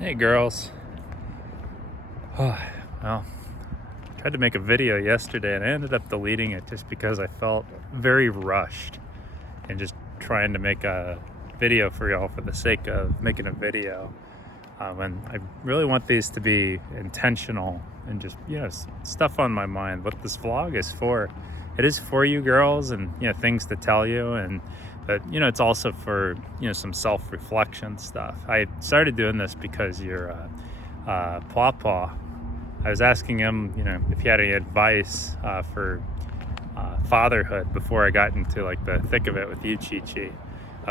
Hey girls. Well, tried to make a video yesterday and I ended up deleting it just because I felt very rushed and just trying to make a video for y'all for the sake of making a video. And I really want these to be intentional and just, stuff on my mind. What this vlog is for, it is for you girls and, things to tell you. But it's also for, some self-reflection stuff. I started doing this because your Pawpaw, I was asking him, if he had any advice for fatherhood before I got into like the thick of it with you, Chi-Chi,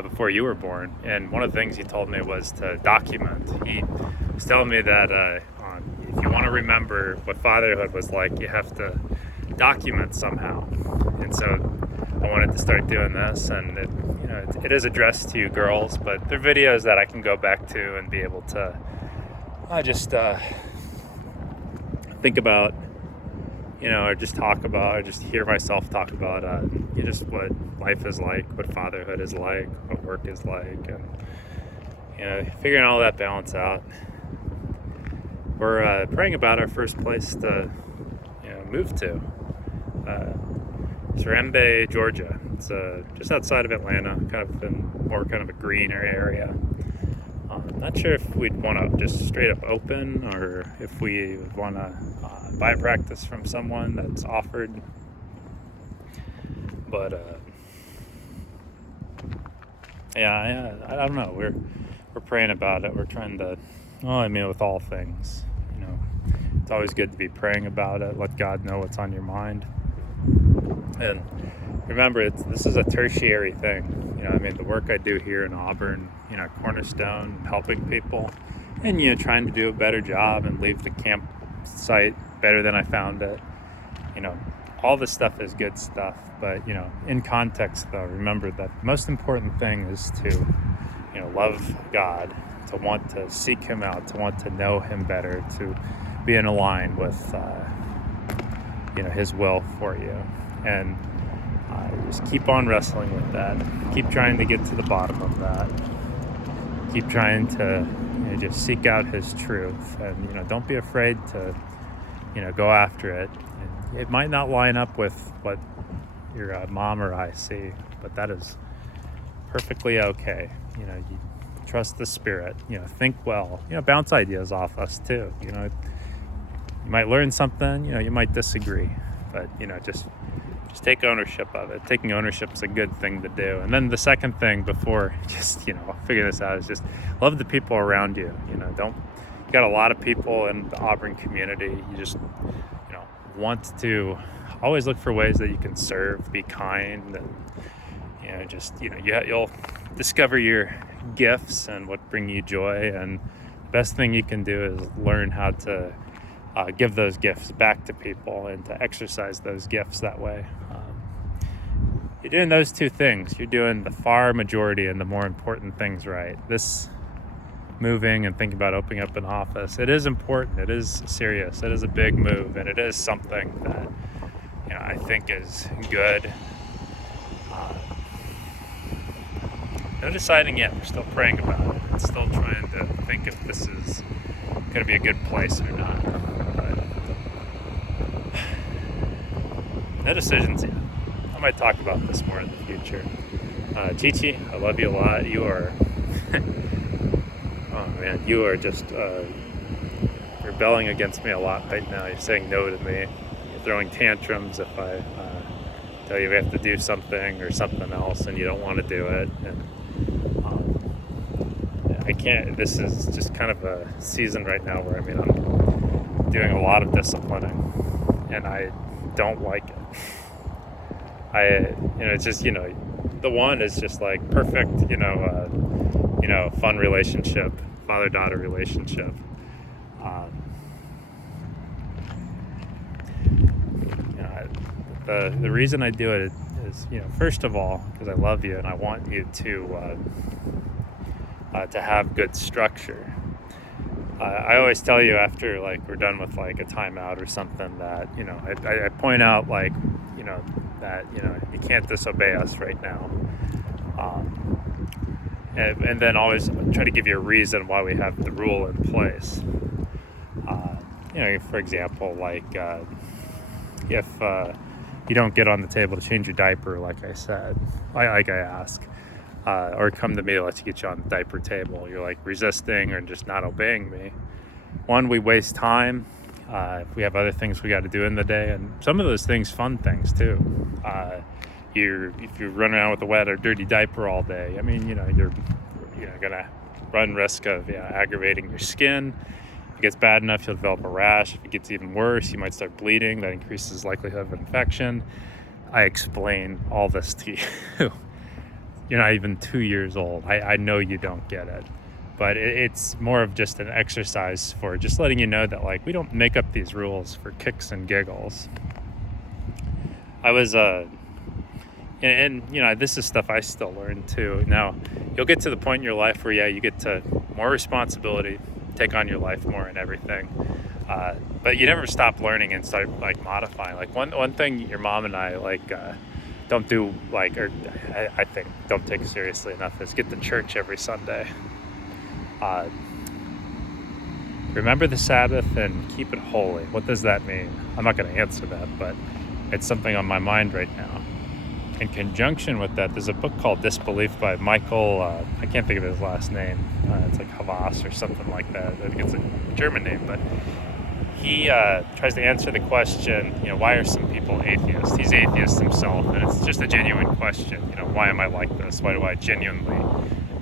before you were born. And one of the things he told me was to document. He was telling me that if you want to remember what fatherhood was like, you have to document somehow. And so I wanted to start doing this, and it is addressed to you girls, but they're videos that I can go back to and be able to just think about, or just talk about, or just hear myself talk about just what life is like, what fatherhood is like, what work is like, and figuring all that balance out. We're praying about our first place to move to. Serenbe, Georgia. It's just outside of Atlanta, kind of a greener area. Not sure if we'd want to just straight up open or if we would want to buy practice from someone that's offered. But I don't know. We're praying about it. We're trying to. With all things, it's always good to be praying about it. Let God know what's on your mind. And remember, this is a tertiary thing. The work I do here in Auburn, Cornerstone, helping people, and trying to do a better job and leave the campsite better than I found it. All this stuff is good stuff, but in context though, remember that the most important thing is to love God, to want to seek Him out, to want to know Him better, to be in line with His will for you. And just keep on wrestling with that. Keep trying to get to the bottom of that. Keep trying to just seek out His truth, and don't be afraid to go after it. It might not line up with what your mom or I see, but that is perfectly okay. You trust the Spirit. Think well. Bounce ideas off us too. You might learn something. You might disagree, but just take ownership of it. Taking ownership is a good thing to do. And then the second thing before figure this out is just love the people around you. You got a lot of people in the Auburn community. You just, want to always look for ways that you can serve, be kind, and, you'll discover your gifts and what bring you joy. And the best thing you can do is learn how to give those gifts back to people and to exercise those gifts that way. You're doing those two things. You're doing the far majority and the more important things right. This moving and thinking about opening up an office, it is important. It is serious. It is a big move, and it is something that I think is good. No deciding yet. We're still praying about it. Still trying to think if this is going to be a good place or not. But no decisions yet. I might talk about this more in the future. Chi-Chi, I love you a lot. You are oh man, you are just rebelling against me a lot right now. You're saying no to me. You're throwing tantrums if I tell you we have to do something or something else and you don't want to do it. And I can't. This is just kind of a season right now where I'm doing a lot of disciplining, and I don't like it. It's just the one is just like perfect, fun relationship, father-daughter relationship. The reason I do it is, first of all, because I love you and I want you to have good structure. I always tell you after we're done with a timeout or something that I point out that you can't disobey us right now. and then always try to give you a reason why we have the rule in place. For example, like if you don't get on the table to change your diaper, like I said, like I ask, or come to me to let you get you on the diaper table, you're like resisting or just not obeying me. One, we waste time. We have other things we got to do in the day, and some of those things, fun things too. If you're running around with a wet or dirty diaper all day, you're gonna run risk of aggravating your skin. If it gets bad enough, you'll develop a rash. If it gets even worse, you might start bleeding. That increases likelihood of infection. I explain all this to you. You're not even 2 years old. I know you don't get it. But it's more of just an exercise for just letting you know that, like, we don't make up these rules for kicks and giggles. I was, this is stuff I still learn too. Now, you'll get to the point in your life where, you get to more responsibility, take on your life more and everything. But you never stop learning and start, like, modifying. Like, one thing your mom and I, don't do, I think don't take seriously enough is get to church every Sunday. Remember the Sabbath and keep it holy. What does that mean? I'm not going to answer that, but it's something on my mind right now. In conjunction with that, there's a book called Disbelief by Michael, I can't think of his last name. It's like Havas or something like that. I think it's a German name, but he tries to answer the question, why are some people atheists? He's atheist himself, and it's just a genuine question. Why am I like this? Why do I genuinely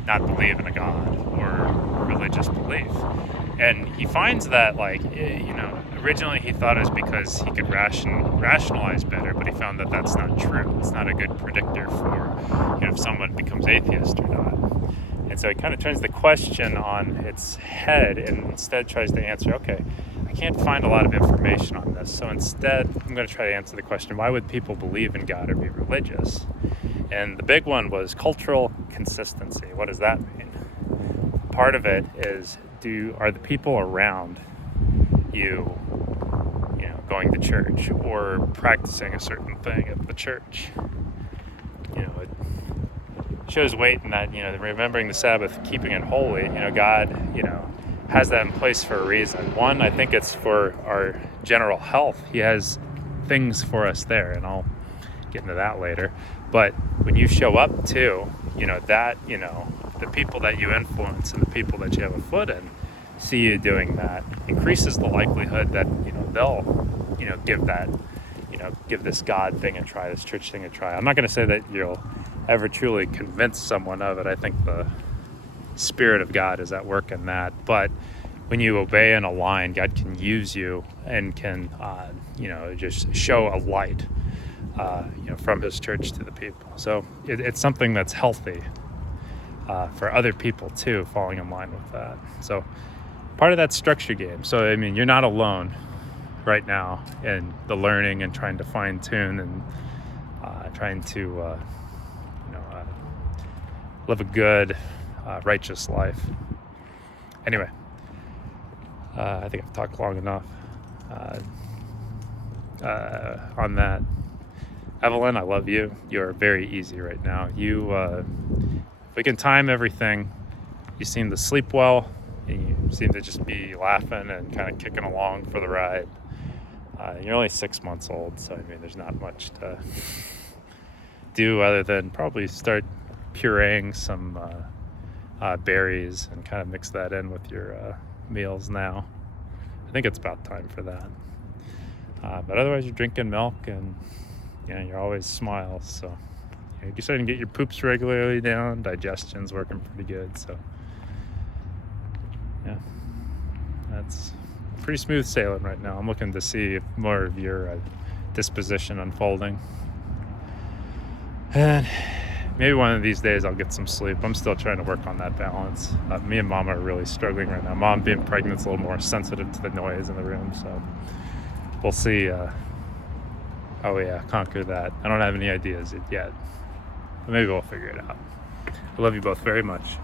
not believe in a God or religious belief? And he finds that, originally he thought it was because he could rationalize better, but he found that that's not true. It's not a good predictor for, if someone becomes atheist or not. And so he kind of turns the question on its head and instead tries to answer, okay, I can't find a lot of information on this. So instead, I'm going to try to answer the question, why would people believe in God or be religious? And the big one was cultural consistency. What does that mean? Part of it is, are the people around you, going to church or practicing a certain thing at the church? It shows weight in that, remembering the Sabbath, keeping it holy. God, has that in place for a reason. One, I think it's for our general health. He has things for us there, and I'll get into that later. But when you show up to, the people that you influence and the people that you have a foot in see you doing that, increases the likelihood that, they'll, give this God thing a try, this church thing a try. I'm not going to say that you'll ever truly convince someone of it. I think the Spirit of God is at work in that. But when you obey and align, God can use you and can, just show a light, from his church to the people. So it's something that's healthy for other people too, falling in line with that. So part of that structure game. So, you're not alone right now in the learning and trying to fine tune and trying to, live a good, righteous life. Anyway, I think I've talked long enough on that. Evelyn, I love you. You're very easy right now. If we can time everything, you seem to sleep well, and you seem to just be laughing and kind of kicking along for the ride. You're only 6 months old, so there's not much to do other than probably start pureeing some berries and kind of mix that in with your meals now. I think it's about time for that. But otherwise, you're drinking milk and you're always smiles. So you're starting to get your poops regularly down. Digestion's working pretty good. So that's pretty smooth sailing right now. I'm looking to see if more of your disposition unfolding. And maybe one of these days I'll get some sleep. I'm still trying to work on that balance. Me and Mom are really struggling right now. Mom, being pregnant, is a little more sensitive to the noise in the room. So we'll see. Conquer that. I don't have any ideas yet. But maybe we'll figure it out. I love you both very much.